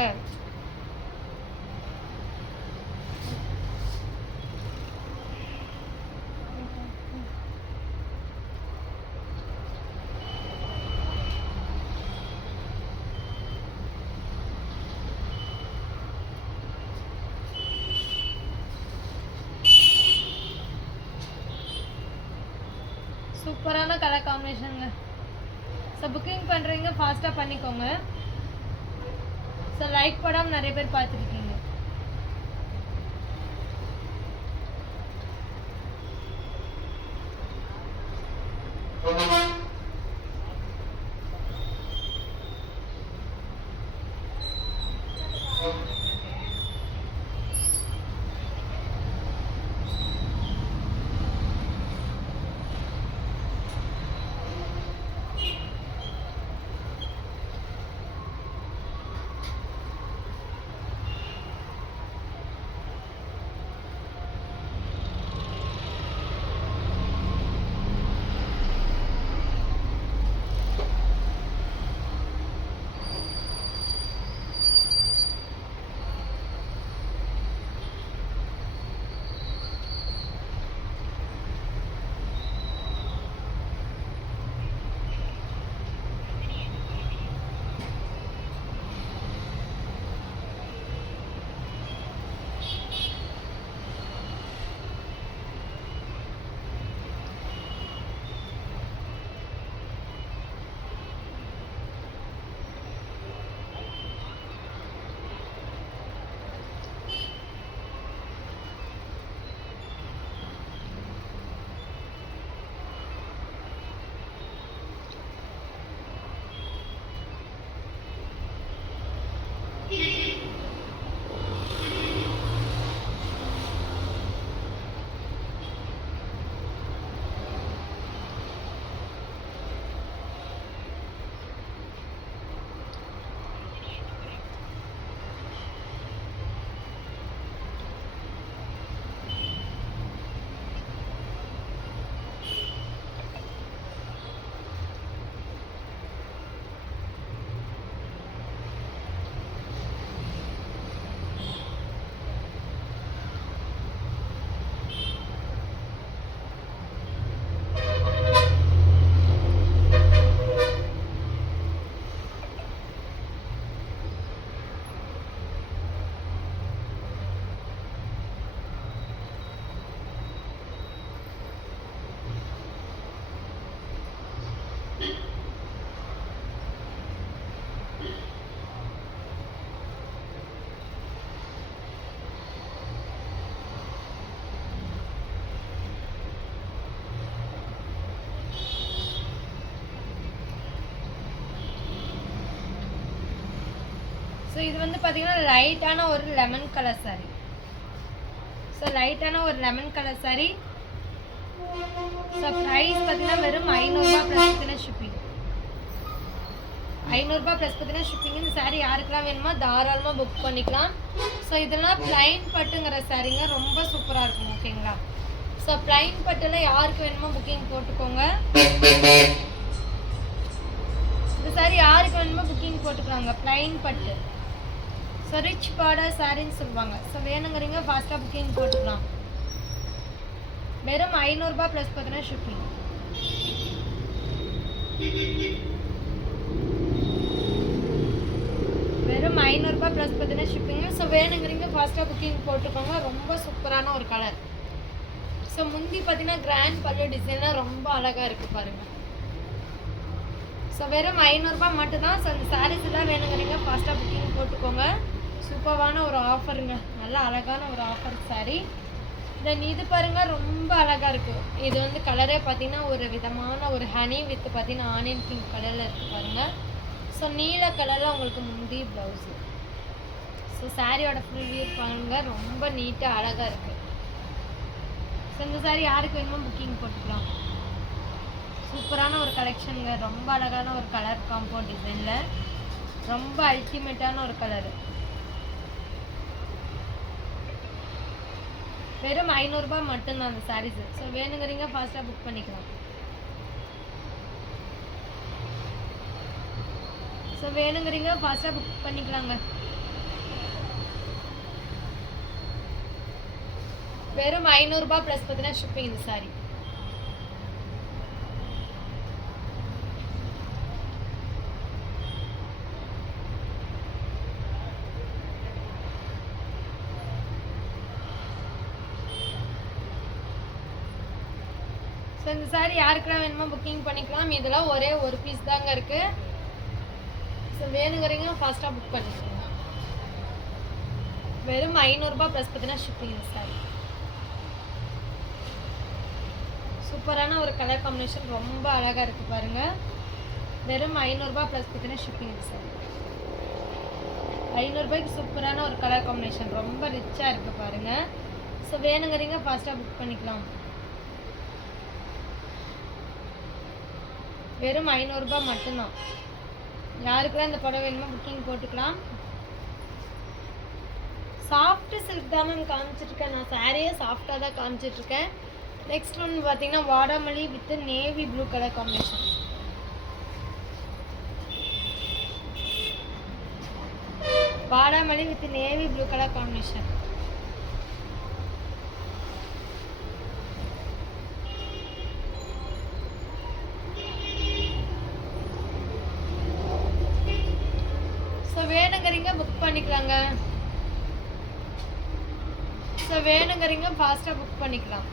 சூப்பரான கலர் காம்பினேஷனுங்க. ஸோ புக்கிங் பண்ணுறீங்க ஃபாஸ்ட்டாக பண்ணிக்கோங்க. ஸோ லைக் போடாமல் நிறைய பேர் பார்த்துருக்கீங்க. ஸோ இது வந்து பார்த்தீங்கன்னா லைட்டான ஒரு லெமன் கலர் saree. ஸோ லைட்டான ஒரு lemon colour saree. So price பார்த்தீங்கன்னா வெறும் 500 ப்ளஸ் பார்த்தீங்கன்னா ஷிப்பிங். 500 ப்ளஸ் பார்த்தீங்கன்னா ஷிப்பிங். இந்த saree யாருக்கெல்லாம் வேணுமோ தாராளமாக புக் பண்ணிக்கலாம். ஸோ இதெல்லாம் பிளைன் பட்டுங்கிற சாரீங்க, ரொம்ப சூப்பராக இருக்கும். ஓகேங்களா? ஸோ பிளைன் பட்டில் யாருக்கு வேணுமோ புக்கிங் போட்டுக்கோங்க. இந்த saree யாருக்கு வேணுமோ புக்கிங் போட்டுக்கலாங்க. பிளைன் பட்டு. ஸோ ரிச் பார்டர் சாரின்னு சொல்லுவாங்க. ஸோ வேணுங்கிறீங்க ஃபாஸ்ட்டாக புக்கிங் போட்டுக்கலாம். வெறும் 500 ப்ளஸ் பார்த்தீங்கன்னா ஷிப்பிங். வெறும் 500 ப்ளஸ் பார்த்தீங்கன்னா ஷிப்பிங். ஸோ வேணுங்கிறீங்க ஃபாஸ்ட்டாக புக்கிங் போட்டுக்கோங்க. ரொம்ப சூப்பரான ஒரு கலர். ஸோ முந்தி பார்த்தீங்கன்னா கிராண்ட் பல்லு டிசைனாக ரொம்ப அழகாக இருக்குது பாருங்கள். ஸோ வெறும் 500 மட்டும்தான். ஸோ அந்த சாரீஸ் எல்லாம் வேணுங்கிறீங்க ஃபாஸ்ட்டாக புக்கிங் போட்டுக்கோங்க. சூப்பரான ஒரு ஆஃபருங்க. நல்லா அழகான ஒரு ஆஃபர் saree. தென் இது பாருங்கள், ரொம்ப அழகாக இருக்கும். இது வந்து கலரே பார்த்தீங்கன்னா ஒரு விதமான ஒரு ஹனி வித் பார்த்தீங்கன்னா ஆனியன் பிங்க் கலரில் இருக்குது பாருங்கள். ஸோ நீல கலரில் உங்களுக்கு முந்தி ப்ளவுஸு. ஸோ சாரியோட ஃபுல் வியூ பாருங்க, ரொம்ப நீட்டாக அழகாக இருக்குது. ஸோ இந்த saree யாருக்கு வேணுமோ புக்கிங் போட்டுக்கலாம். சூப்பரான ஒரு கலெக்ஷனுங்க. ரொம்ப அழகான ஒரு கலர் காம்பவுண்ட் டிசைனில் ரொம்ப அல்டிமேட்டான ஒரு கலரு. வெறும் 500 மட்டும்தான் அந்த சாரீஸ். ஸோ வேணுங்கிறீங்க ஃபாஸ்ட்டாக புக் பண்ணிக்கலாம். ஸோ வேணுங்கிறீங்க ஃபாஸ்ட்டாக புக் பண்ணிக்கலாங்க. வெறும் 500 ப்ளஸ் பார்த்தீங்கன்னா ஷிப்பிங் இந்த சாரீ. ஸோ இந்த saree யாருக்கெல்லாம் வேணுமோ புக்கிங் பண்ணிக்கலாம். இதெல்லாம் ஒரே ஒரு பீஸ் தாங்க இருக்குது. ஸோ வேணுங்கிறீங்க ஃபாஸ்ட்டாக புக் பண்ணிக்கலாம். வெறும் 500 ப்ளஸ் பார்த்தீங்கன்னா ஷிப்பிங் இந்த saree. சூப்பரான ஒரு கலர் காம்பினேஷன், ரொம்ப அழகாக இருக்குது பாருங்கள். வெறும் 500 ப்ளஸ் பார்த்தீங்கன்னா ஷிப்பிங் இந்த saree. 500 சூப்பரான ஒரு கலர் காம்பினேஷன், ரொம்ப ரிச்சாக இருக்குது பாருங்கள். ஸோ வேணுங்கிறீங்க ஃபாஸ்ட்டாக புக் பண்ணிக்கலாம். வெறும் 500 மட்டும்தான். யாருக்கெல்லாம் இந்த புடவை வேணுமோ புக்கிங் போட்டுக்கலாம். சாஃப்ட் சில்க் தான் மேம் காமிச்சிட்ருக்கேன். நான் சாரியே சாஃப்டாக தான் காமிச்சிட்ருக்கேன். நெக்ஸ்ட் ஒன்று பார்த்தீங்கன்னா வாடாமல்லி with navy blue colour combination. வாடாமல்லி with navy blue colour combination. வேணுங்கிறீங்க புக் பண்ணிக்கலாங்க. ஸோ வேணுங்கிறீங்க ஃபாஸ்ட்டாக புக் பண்ணிக்கலாம்.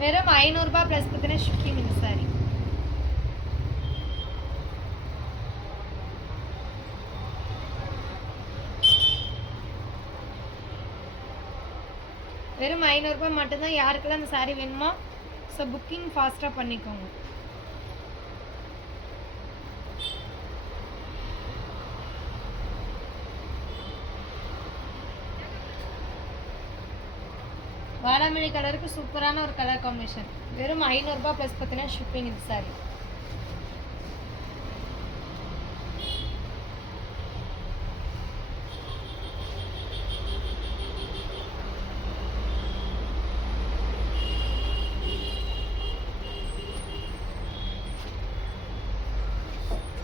வெறும் 500 ப்ளஸ் பார்த்தீங்கன்னா ஷிப்பிங் இந்த saree. வெறும் 500 மட்டும்தான். யாருக்கெல்லாம் இந்த saree வேணுமோ ஸோ புக்கிங் ஃபாஸ்ட்டாக பண்ணிக்கோங்க. வாடாமல்லி கலருக்கு சூப்பரான ஒரு கலர் காம்பினேஷன். வெறும் 500 ப்ளஸ் பார்த்தீங்கன்னா ஷிப்பிங் இந்த saree.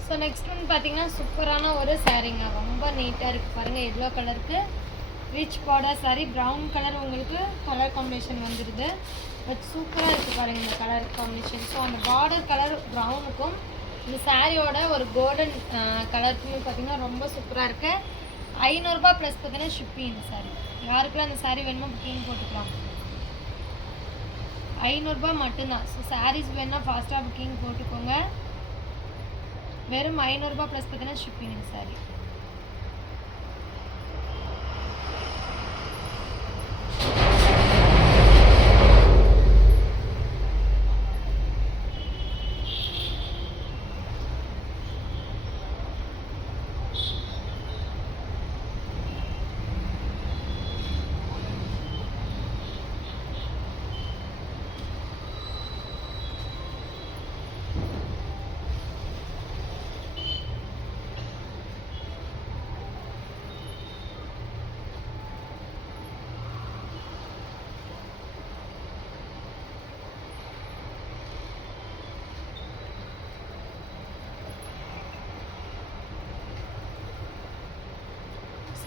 ஸோ நெக்ஸ்ட் ஒன்று பார்த்தீங்கன்னா சூப்பரான ஒரு சாரீங்க. ரொம்ப நீட்டாக இருக்குது பாருங்கள். எல்லோ கலருக்கு rich border sari. Brown colour உங்களுக்கு கலர் காம்பினேஷன் வந்துடுது. பட் சூப்பராக இருக்குது பாருங்கள் இந்த கலர் காம்பினேஷன். ஸோ அந்த பார்டர் கலர் ப்ரௌனுக்கும் இந்த சாரியோட ஒரு கோல்டன் கலருக்குமே பார்த்தீங்கன்னா ரொம்ப சூப்பராக இருக்குது. 500 ப்ளஸ் பார்த்தீங்கன்னா ஷிப்பிங் இந்த சாரீ. யாருக்கெல்லாம் அந்த சாரீ வேணுமோ புக்கிங் போட்டுக்கலாம். 500 மட்டும்தான். ஸோ சாரீஸ் வேணுன்னா ஃபாஸ்ட்டாக புக்கிங் போட்டுக்கோங்க. வெறும் 500 ப்ளஸ் பார்த்தீங்கன்னா ஷிப்பிங் இந்த சாரீ.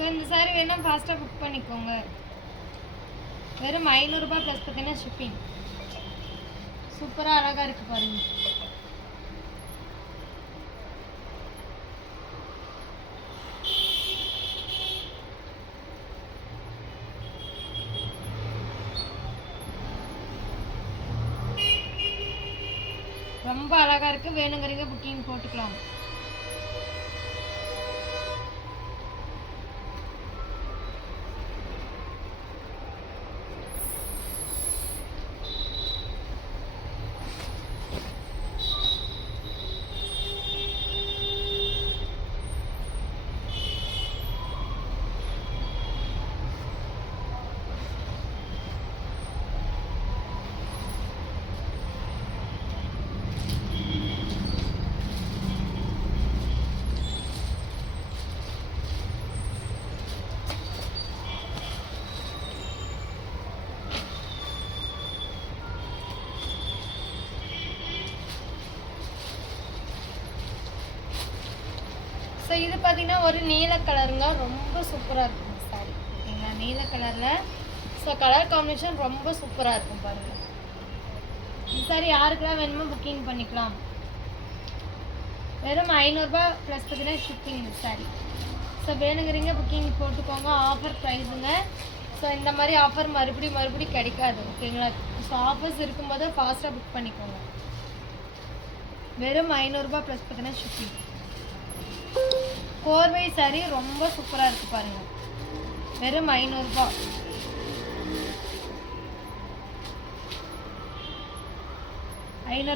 இந்த சாரி வேணால் ஃபாஸ்ட்டாக புக் பண்ணிக்கோங்க. வெறும் 500 ரூபாய் ப்ளஸ் பார்த்தீங்கன்னா ஷிப்பிங். சூப்பராக அழகாக இருக்குது பாருங்கள். ரொம்ப அழகாக இருக்குது. வேணுங்கிறீங்க புக்கிங் போட்டுக்கலாம். ஸோ இது பார்த்தீங்கன்னா ஒரு நீல கலருங்க. ரொம்ப சூப்பராக இருக்கும் சாரி. ஓகேங்களா, நீல கலரில். ஸோ கலர் காம்பினேஷன் ரொம்ப சூப்பராக இருக்கும் பாருங்கள். இந்த சாரி யாருக்கெல்லாம் வேணுமோ புக்கிங் பண்ணிக்கலாம். வெறும் 500 ரூபாய் ப்ளஸ் பார்த்தீங்கன்னா ஷிப்பிங் இந்த சாரி. ஸோ வேணுங்கிறீங்க புக்கிங் போட்டுக்கோங்க. ஆஃபர் ப்ரைஸுங்க. ஸோ இந்த மாதிரி ஆஃபர் மறுபடியும் கிடைக்காது. ஓகேங்களா, ஸோ ஆஃபர்ஸ் இருக்கும்போது ஃபாஸ்ட்டாக புக் பண்ணிக்கோங்க. வெறும் 500 ரூபாய் ப்ளஸ் பார்த்தீங்கன்னா ஷிப்பிங். கோர்வை சாரி ரொம்ப சூப்பராக இருக்குது பாருங்கள். வெறும் 500 ரூபாய்.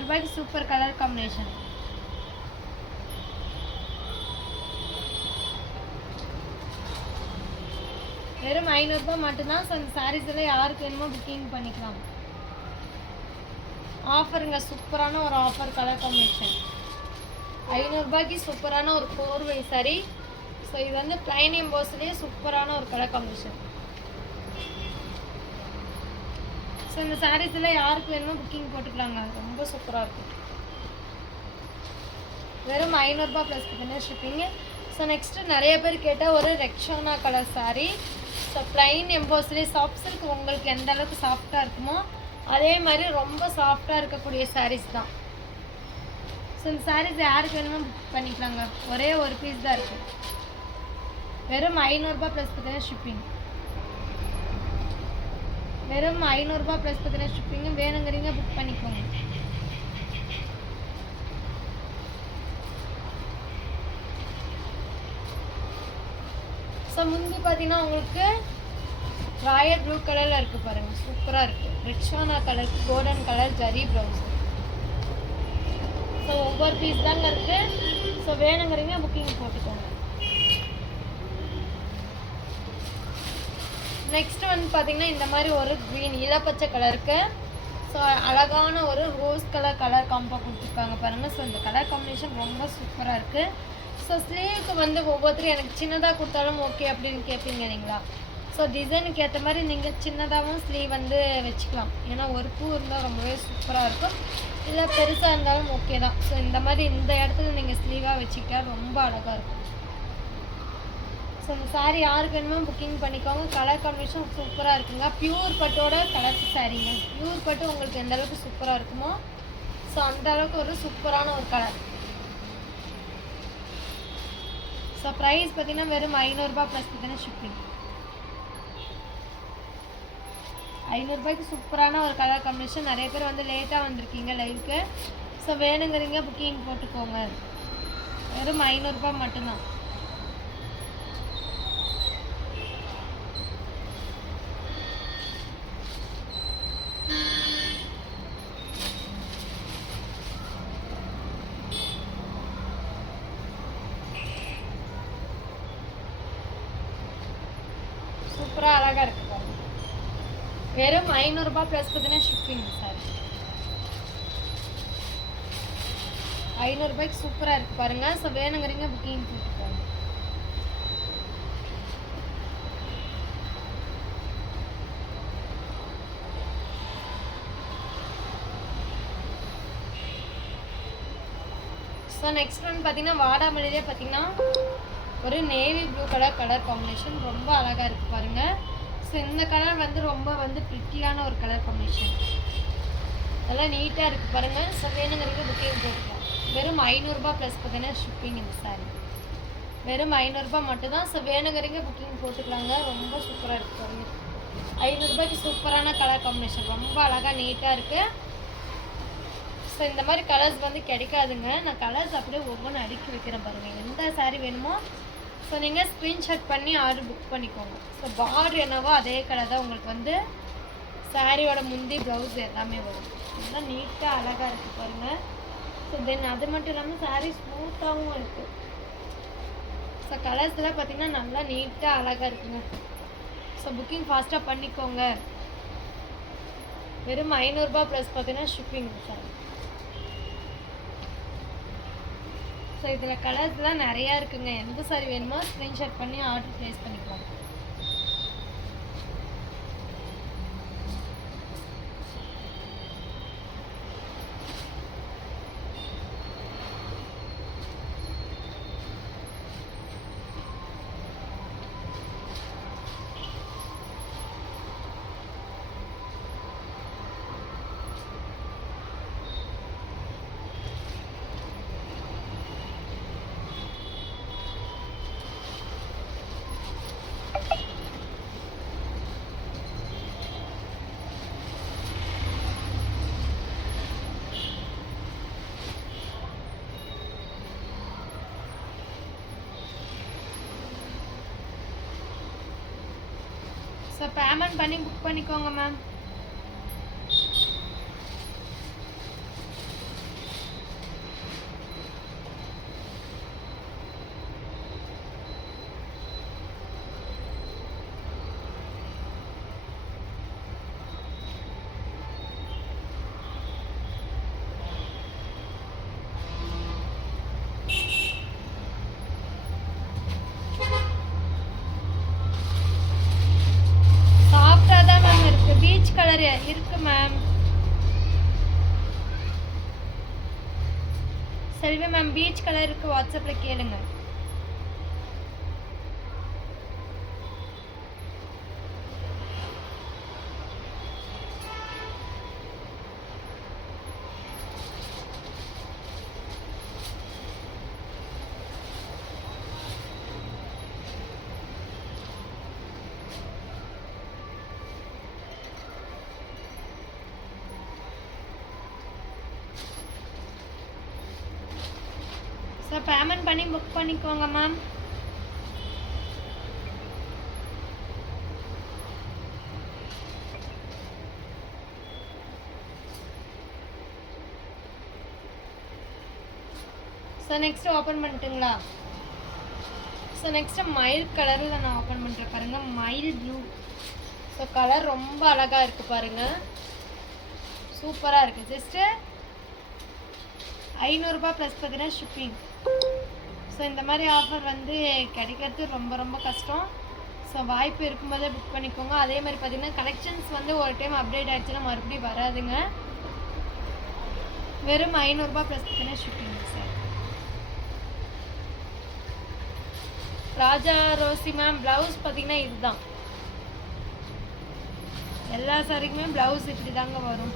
ரூபாய்க்கு சூப்பர் கலர் காம்பினேஷன். வெறும் 500 ரூபாய் மட்டும்தான். ஸோ அந்த சாரீஸ் எல்லாம் யாருக்கு வேணுமோ புக்கிங் பண்ணிக்கலாம். ஆஃபருங்க, சூப்பரான ஒரு ஆஃபர் கலர் காம்பினேஷன். 500 ரூபாய்க்கு சூப்பரான ஒரு கோர்வை சாரி. ஸோ இது வந்து பிளைன் எம்போஸ்லேயே சூப்பரான ஒரு கலர் காம்பினேஷன். ஸோ இந்த சாரீஸ் எல்லாம் யாருக்கு வேணுமோ புக்கிங் போட்டுக்கலாங்க. ரொம்ப சூப்பராக இருக்கும். வெறும் 500 ரூபாய் ப்ளஸ் பார்த்தீங்கன்னா ஷிப்பிங்கு. ஸோ நெக்ஸ்ட்டு நிறைய பேர் கேட்டால் ஒரு Rexona colour saree. So plain எம்போஸ்லேயே சாஃப்ட் சில்க் உங்களுக்கு எந்த அளவுக்கு சாஃப்டாக இருக்குமோ அதே மாதிரி ரொம்ப சாஃப்டாக இருக்கக்கூடிய சாரீஸ் தான். ஸோ இந்த சாரீஸ் யாருக்கு வேணுமோ புக் பண்ணிக்கலாங்க. ஒரே ஒரு பீஸ் தான் இருக்குது. வெறும் 500 ரூபாய் ப்ளஸ் பார்த்தீங்கன்னா ஷிப்பிங். வெறும் 500 ரூபாய் ப்ளஸ் பார்த்தீங்கன்னா ஷிப்பிங்கு. வேணுங்கிறீங்க புக் பண்ணிக்கோங்க. ஸோ முந்தி பார்த்தீங்கன்னா உங்களுக்கு ராயல் ப்ளூ கலரில் இருக்குது பாருங்கள். சூப்பராக இருக்குது. Rexona colour, golden colour zari blouse. So ஒவ்வொரு பீஸ் தாங்க இருக்குது. ஸோ வேணுங்கிறீங்க புக்கிங் போட்டுக்கோங்க. நெக்ஸ்ட் வந்து பார்த்தீங்கன்னா இந்த மாதிரி ஒரு க்ரீன் இளப்பச்சை கலருக்கு ஸோ அழகான ஒரு ரோஸ் கலர் காம்போ கொடுத்துருக்காங்க பாருங்கள். ஸோ இந்த கலர் காம்பினேஷன் ரொம்ப சூப்பராக இருக்குது. ஸோ ஸ்லீவுக்கு வந்து ஒவ்வொருத்தரும் எனக்கு சின்னதாக கொடுத்தாலும் ஓகே அப்படின்னு கேட்பீங்க இல்லைங்களா. ஸோ டிசைனுக்கு ஏற்ற மாதிரி நீங்கள் சின்னதாகவும் ஸ்லீவ் வந்து வச்சுக்கலாம். ஏன்னா ஒரு பூ இருந்தால் ரொம்பவே சூப்பராக இருக்கும். இல்லை பெருசாக இருந்தாலும் ஓகே தான். ஸோ இந்த மாதிரி இந்த இடத்துல நீங்கள் ஸ்லீவாக வச்சுக்கிட்டா ரொம்ப அழகாக இருக்கும். ஸோ இந்த சாரீ யாருக்கு வேணுமோ புக்கிங் பண்ணிக்கோங்க. கலர் காம்பினேஷன் சூப்பராக இருக்குங்க. பியூர் பட்டோட கலர் சாரீங்க. பியூர் பட்டு உங்களுக்கு எந்த அளவுக்கு சூப்பராக இருக்குமோ ஸோ அந்த அளவுக்கு ஒரு சூப்பரான ஒரு கலர். ஸோ ப்ரைஸ் பார்த்தீங்கன்னா வெறும் 500 ரூபாய் ப்ளஸ் பார்த்தீங்கன்னா ஷிப்பிங். 500 ரூபாய்க்கு சூப்பரான ஒரு கலர் காம்பினேஷன். நிறைய பேர் வந்து லேட்டாக வந்திருக்கீங்க லைவுக்கு. ஸோ வேணுங்கிறீங்க புக்கிங் போட்டுக்கோங்க. வெறும் 500 ரூபாய் மட்டும்தான். சூப்பராக அழகாக இருக்குது பாருங்க. வெறும் 500 ரூபாய் ப்ளஸ் பார்த்தீங்கன்னா ஷிப்பிங் சார். 500 ரூபாய்க்கு சூப்பராக இருக்குது பாருங்கள். ஸோ வேணுங்கிறீங்க புக்கிங் போட்டுக்கோங்க. ஸோ நெக்ஸ்ட் ஒன் பார்த்தீங்கன்னா வாடாமல்லிலே பார்த்தீங்கன்னா ஒரு நேவி ப்ளூ கலர் காம்பினேஷன் ரொம்ப அழகாக இருக்குது பாருங்கள். ஸோ இந்த கலர் வந்து ரொம்ப வந்து ப்ரிட்டியான ஒரு கலர் காம்பினேஷன், நல்லா நீட்டாக இருக்குது பாருங்கள். ஸோ வேணுங்கிறதுக்கு புக்கிங் போட்டுக்கலாம். வெறும் 500 ரூபாய் ப்ளஸ் பார்த்தீங்கன்னா ஷிப்பிங். இந்த சாரி வெறும் 500 ரூபாய் மட்டும்தான். ஸோ வேணுங்கிறீங்க புக்கிங் போட்டுக்கலாங்க. ரொம்ப சூப்பராக இருக்குது பாருங்கள். 500 ரூபாய்க்கு சூப்பரான கலர் காம்பினேஷன், ரொம்ப அழகாக நீட்டாக இருக்குது. ஸோ இந்த மாதிரி கலர்ஸ் வந்து கிடைக்காதுங்க. நான் கலர்ஸ் அப்படியே ஒவ்வொன்றும் அடுக்கி வைக்கிறேன் பாருங்கள். எந்த சாரீ வேணுமோ ஸோ நீங்கள் ஸ்க்ரீன்ஷாட் பண்ணி ஆர்டர் புக் பண்ணிக்கோங்க. ஸோ பார்டர் என்னவோ அதே கலர் தான் உங்களுக்கு வந்து சாரியோட முந்தி ப்ளவுஸ் எல்லாமே வரும். இதெல்லாம் நீட்டாக அழகாக இருக்குது பாருங்கள். ஸோ தென் அது மட்டும் இல்லாமல் சாரீ ஸ்மூத்தாகவும் இருக்குது. ஸோ கலர்ஸ்லாம் பார்த்திங்கன்னா நல்லா நீட்டாக அழகாக இருக்குங்க. ஸோ புக்கிங் ஃபாஸ்ட்டாக பண்ணிக்கோங்க. வெறும் 500 ரூபாய் ப்ளஸ் பார்த்தீங்கன்னா ஷிப்பிங் சார். ஸோ இதில் கலர்ஸ்லாம் நிறையா இருக்குங்க. எந்த சாரி வேணுமோ ஸ்க்ரீன்ஷாட் பண்ணி ஆர்டர் ப்ளேஸ் பண்ணிக்கலாம். ஸோ பேமெண்ட் பண்ணி புக் பண்ணிக்கோங்க மேம். பீச் கலர் இருக்கு ma'am. Selvi ma'am peach colour இருக்கு, வாட்ஸ்அப்ல கேளுங்க. ஸோ பேமெண்ட் பண்ணி புக் பண்ணிக்கோங்க மேம். ஸோ நெக்ஸ்ட் ஓப்பன் பண்ணிட்டுங்களா? ஸோ நெக்ஸ்ட்டு மயில் கலரில் நான் ஓப்பன் பண்ணுறேன் பாருங்கள். மயில் ப்ளூ. ஸோ கலர் ரொம்ப அழகாக இருக்குது பாருங்கள், சூப்பராக இருக்குது. ஜஸ்ட்டு 500 ரூபாய் ப்ளஸ் பார்த்தீங்கன்னா ஷிப்பிங். ஸோ இந்த மாதிரி ஆஃபர் வந்து கிடைக்கிறது ரொம்ப ரொம்ப கஷ்டம். ஸோ வாய்ப்பு இருக்கும்போதே புக் பண்ணிக்கோங்க. அதே மாதிரி பார்த்தீங்கன்னா கலெக்ஷன்ஸ் வந்து ஒரு டைம் அப்டேட் ஆகிடுச்சுன்னா மறுபடியும் வராதுங்க. வெறும் 500 ரூபாய் ப்ளஸ் பார்த்தீங்கன்னா ஷிப்பிங் சார். ராஜா ரோசி மேம் ப்ளவுஸ் பார்த்தீங்கன்னா இதுதான். எல்லா சாரிக்குமே ப்ளவுஸ் இப்படி தாங்க வரும்.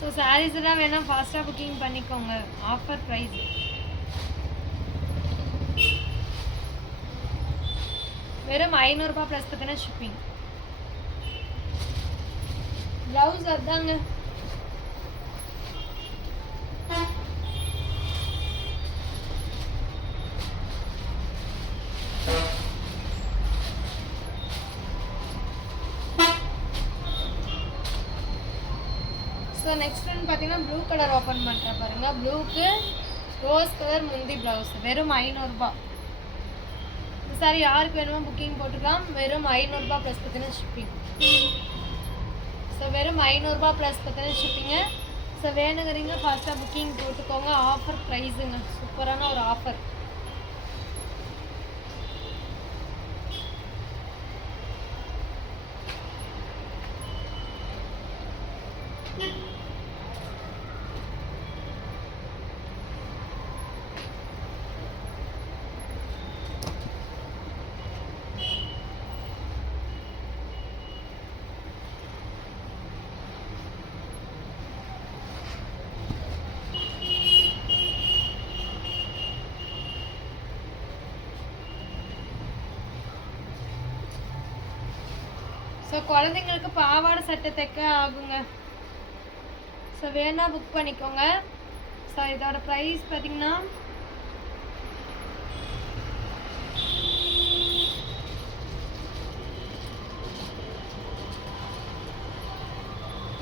ஸோ சாரீஸ் எல்லாம் வேணால் ஃபாஸ்ட்டாக புக்கிங் பண்ணிக்கோங்க. Offer price. வெறும் 500 ரூபாய் ப்ளஸ் பார்த்தீங்கன்னா ஷிப்பிங். ப்ளவுஸ் அதுதாங்க. ஸோ நெக்ஸ்ட் ஒன் பார்த்தீங்கன்னா ப்ளூ கலர் ஓப்பன் பண்ணுறேன் பாருங்கள். ப்ளூக்கு ரோஸ் கலர் முந்தி ப்ளவுஸ். வெறும் 500 ரூபாய். சாரி யாருக்கு வேணுமோ புக்கிங் போட்டுக்கலாம். வெறும் 500 ரூபாய் ப்ளஸ் பார்த்தீங்கன்னா ஷிப்பிங். ஸோ வெறும் 500 ரூபாய் ப்ளஸ் பார்த்தீங்கன்னா ஷிப்பிங்கு. ஸோ வேணுங்கிறீங்க ஃபாஸ்ட்டாக புக்கிங் போட்டுக்கோங்க. ஆஃபர் ப்ரைஸுங்க, சூப்பரான ஒரு ஆஃபர். குழந்தைங்களுக்கு பாவாடை சட்டை தைக்க ஆகுங்க. ஸோ வேணா புக் பண்ணிக்கோங்க. ஸோ இதோட ப்ரைஸ் பார்த்தீங்கன்னா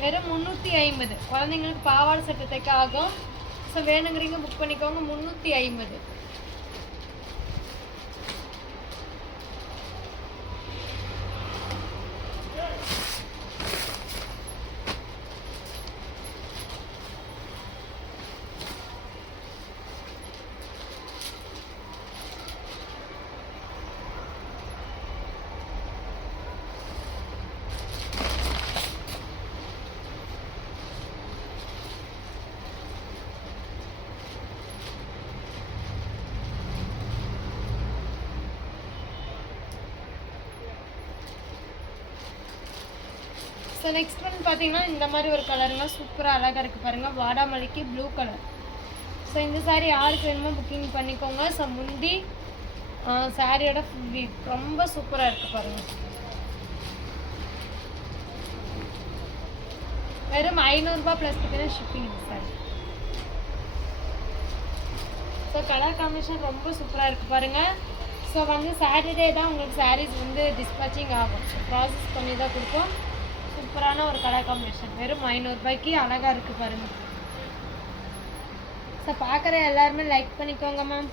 வெறும் 350. குழந்தைங்களுக்கு பாவாடை சட்டை தைக்க ஆகும். ஸோ வேணுங்கிறீங்க புக் பண்ணிக்கோங்க. 350. ஸோ நெக்ஸ்ட் வந்து பார்த்தீங்கன்னா இந்த மாதிரி ஒரு கலருங்க, சூப்பராக அழகாக இருக்குது பாருங்கள். வாடாமல்லிக்கு ப்ளூ கலர். ஸோ இந்த சாரீ யாருக்கு வேணுமோ புக்கிங் பண்ணிக்கோங்க. ஸோ முந்தி சாரியோட ஃபுல் வீவ் ரொம்ப சூப்பராக இருக்குது பாருங்கள். வெறும் 500 ப்ளஸ் பார்த்தீங்கன்னா shipping sorry. So colour combination ரொம்ப சூப்பராக இருக்குது பாருங்கள். ஸோ வந்து சாட்டர்டே தான் உங்களுக்கு சாரீஸ் வந்து டிஸ்பேச்சிங் ஆகும். ஸோ ப்ராசஸ் பண்ணி தான் கொடுப்போம். சூப்பரான ஒரு கலர் காம்பினேஷன். வெறும் 500 அழகாக இருக்குது பாருங்கள். ஸோ பார்க்குற எல்லாருமே லைக் பண்ணிக்கோங்க மேம்.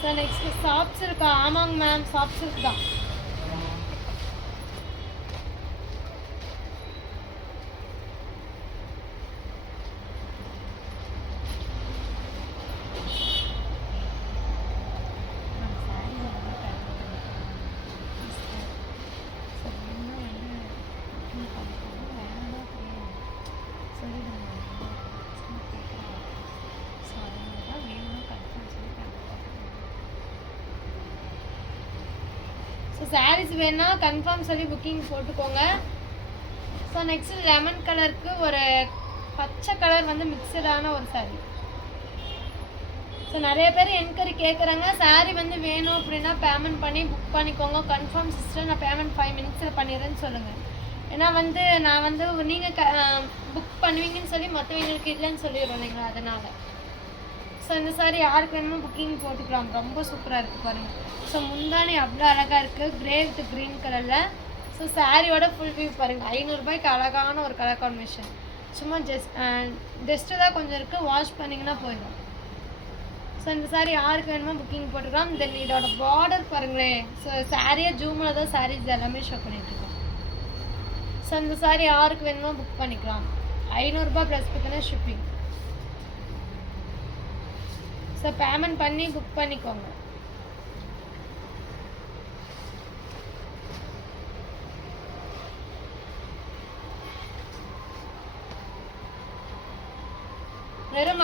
ஸோ நெக்ஸ்ட்டு சாப்ஸ் இருக்கா? ஆமாங்க மேம், சாப்ஸ் இருக்கு தான். ஸோ சாரீஸ் வேணால் கன்ஃபார்ம் சொல்லி புக்கிங் போட்டுக்கோங்க. ஸோ நெக்ஸ்ட்டு லெமன் கலருக்கு ஒரு பச்சை கலர் வந்து மிக்சடான ஒரு சாரீ. ஸோ நிறைய பேர் என்கொயரி கேட்குறாங்க. சாரீ வந்து வேணும் அப்படின்னா பேமெண்ட் பண்ணி புக் பண்ணிக்கோங்க. கன்ஃபார்ம் சிஸ்டர் நான் பேமெண்ட் 5 மினிட்ஸில் பண்ணிடுறேன்னு சொல்லுங்கள். ஏன்னா வந்து நான் வந்து நீங்கள் புக் பண்ணுவீங்கன்னு சொல்லி மற்றவங்களுக்கு இல்லைன்னு சொல்லிடுறோம் இல்லைங்களா, அதனால். ஸோ இந்த சாரீ யாருக்கு வேணுமோ புக்கிங் போட்டுக்கலாம். ரொம்ப சூப்பராக இருக்குது பாருங்கள். ஸோ முந்தானி அவ்வளோ அழகாக இருக்குது, கிரே வித் க்ரீன் கலரில். ஸோ சாரியோட ஃபுல் வியூ பாருங்கள். 500 அழகான ஒரு கலர் காம்பினேஷன். சும்மா ஜஸ்ட்டு தான் கொஞ்சம் இருக்குது, வாஷ் பண்ணிங்கன்னா போயிடும். ஸோ இந்த சாரீ யாருக்கு வேணுமோ புக்கிங் போட்டுக்கலாம். தென் இதோட பார்டர் பாருங்களேன். ஸோ சாரியை ஜூமில் தான் சாரீஸ் எல்லாமே ஷோ பண்ணிட்டுருக்கோம். ஸோ இந்த சாரீ யாருக்கு வேணுமோ புக் பண்ணிக்கலாம். 500 ப்ளஸ் பார்த்தீங்கன்னா ஷிப்பிங். ஸோ பேமெண்ட் பண்ணி புக் பண்ணிக்கோங்க. வெறும்